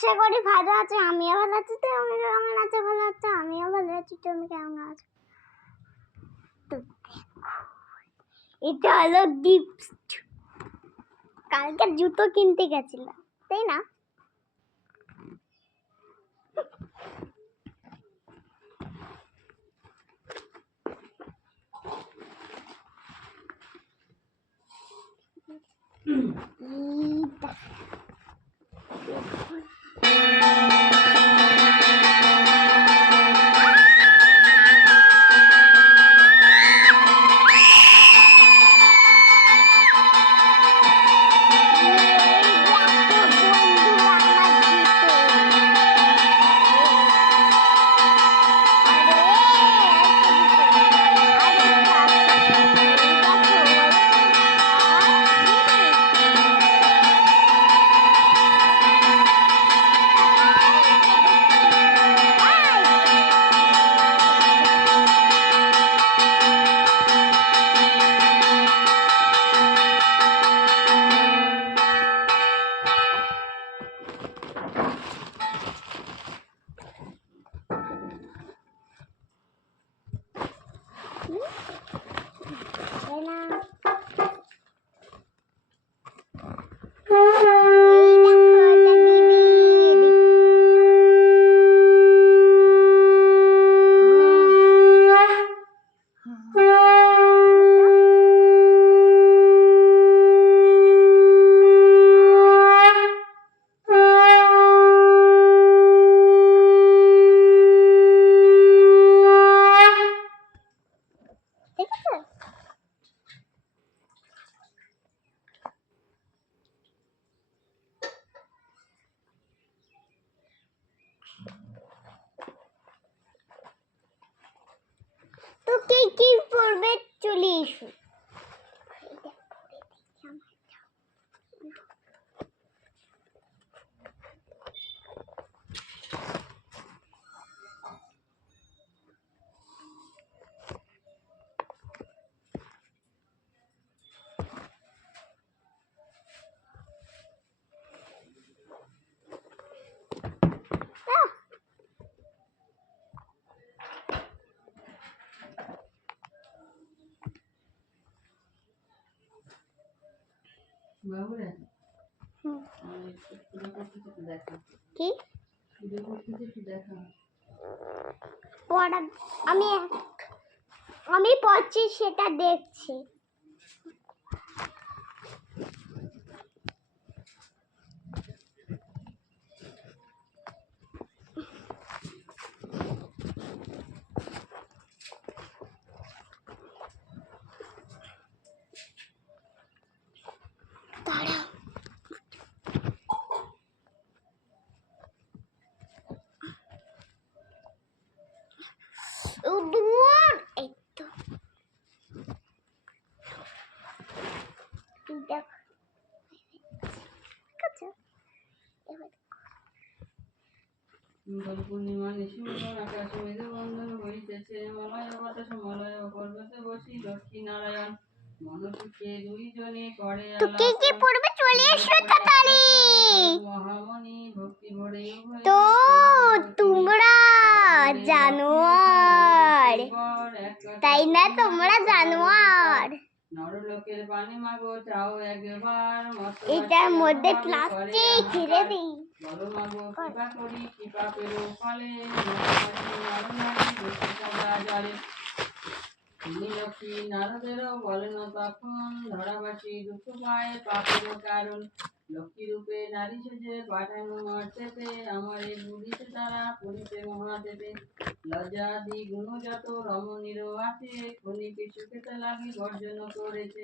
আশা করি ভালো আছে, আমিও ভালো আছি তুমি কেমন আছে? ভালো আছে? আমিও ভালো আছি, তুমি কেমন আছো? তো এটা হলো গিফট। কালকে জুতো কিনতে গেছিলাম, তাই না? 嗯，来啦。কে পড়বে? চলে এসো। কি? আমি আমি পড়ছি সেটা দেখছি দাঁড়াও ও দূর এই তো দেখ ঠিক আছে এবার মঙ্গল পূর্ণিমা নিশিমঙ্গল আকাশে মেঘ হইতেছে মলয় বাতাস মলয় পর্বতে বসি লক্ষ্মী নারায়ণ মনসুখে দুইজনে করে তো কে কে পড়বে? চলে এসো তাড়াতাড়ি! মহামণি ভক্তি ভরে তো তোমরা জানোয়ার। তাই না? তোমরা জানোয়ার। নরলোকের পানি মাগো চাও একবার এটার মধ্যে প্লাস্টিক ঘিরে দিই। বড় মাগো কৃপা করি কৃপা পেরো ফলে জলে তিনি লক্ষ্মী নারদেরও বলেন তখন ধরাবাসী দুঃখ পায় পাপের কারণ। লক্ষ্মী রূপে নারী সেজে পাঠানো মর্তেতে আমার এই বুড়িতে তারা পুরীতে মহাদেবে। লজ্জাদি গুণ যত রমণীরও আছে ক্ষণিকে সুখেতে লাগি বর্জন করেছে।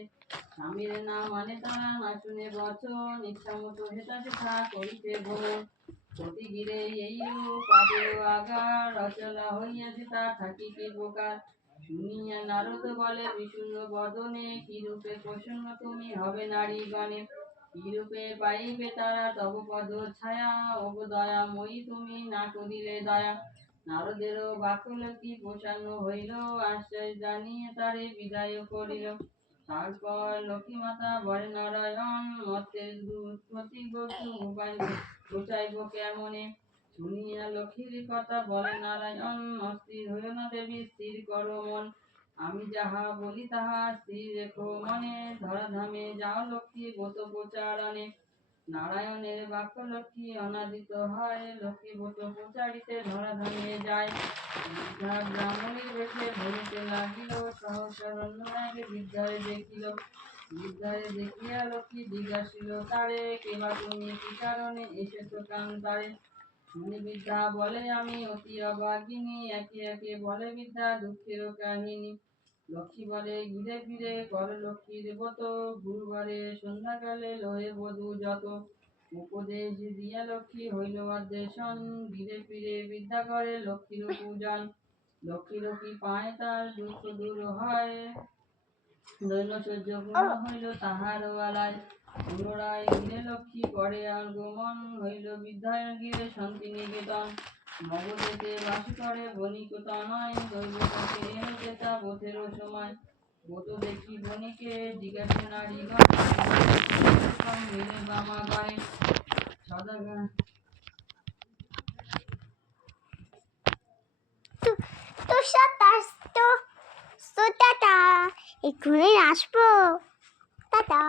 স্বামীর না মানে তারা না শুনে বচন, ইচ্ছা মতো হেতা সেথা করিতে ভ্রমণ। প্রতি গিরে এই পাপের আগার অচলা হইয়াছে তা থাকি কি প্রকার? শুনিয়া নারদ বলে বিষ্ণু বদনে কি রূপে প্রসন্ন তুমি হবে নারী গণে কি রূপে পাইবে তারা তব পদ ছায়া? ওগো দয়াময়ী তুমি না করিলে দয়া। নারদেরও বাক্যল কি প্রসন্ন হইল? আশ্চর্য জানিয়ে তারে বিদায় করিল। তারপর লক্ষ্মী মাতা বলে, নারায়ণ মতের দুধ উপায় গোচাইব কেমনে? শুনিয়া লক্ষ্মীর কথা বলে, নারায়ণ, অস্থির হইও না দেবী, স্থির করো মন। আমি যাহা বলি তাহা স্থির রেখো মনে। ধরাধামে যাও লক্ষ্মী ব্রত প্রচারণে। নারায়ণের বাক্য লক্ষ্মী অনাদিত হয়। লক্ষ্মী ব্রত প্রচারিতে ধরাধামে যায়। বৃদ্ধা ব্রাহ্মণীর বেশে ভূমিতে লাগিল। সহস্রণ্য আগে বৃদ্ধারে দেখিল। বৃদ্ধারে দেখিয়া লক্ষ্মী জিজ্ঞাসিল, তারে, কেবা তুমি কি কারণে এসেছ কান্তারে? শুনি বিদ্যা বলে আমি অতি অবাগিনী একে একে বলে বিদ্যা দুঃখের কাহিনী। লক্ষ্মী বলে ঘিরে ফিরে কর লক্ষ্মীর ব্রত, গুরুবারে সন্ধ্যাকালে লয়ে বধূ যত। উপদেশ দিয়া লক্ষ্মী হইল আদেশন ঘিরে ফিরে বিদ্যা করে লক্ষ্মীর পূজন। লক্ষ্মী লক্ষ্মী পায় তার দুঃখ দূর হয়? দৈন্য সহ্য হইল তাহার ওয়ালায় পুনরায় ঘিরে লক্ষ্মী করে আগমন হইল বিদ্যায় গিরে শান্তি নিকেতন মগধেতে বাস করে বণিক নয় দৈবকে এনেছে তা বোধেরও সময়। বোত দেখি বণিকে জিজ্ঞাসা নারীগণ মিলে বামা গায়ে তো তো টাটা এক্ষুনি আসব টাটা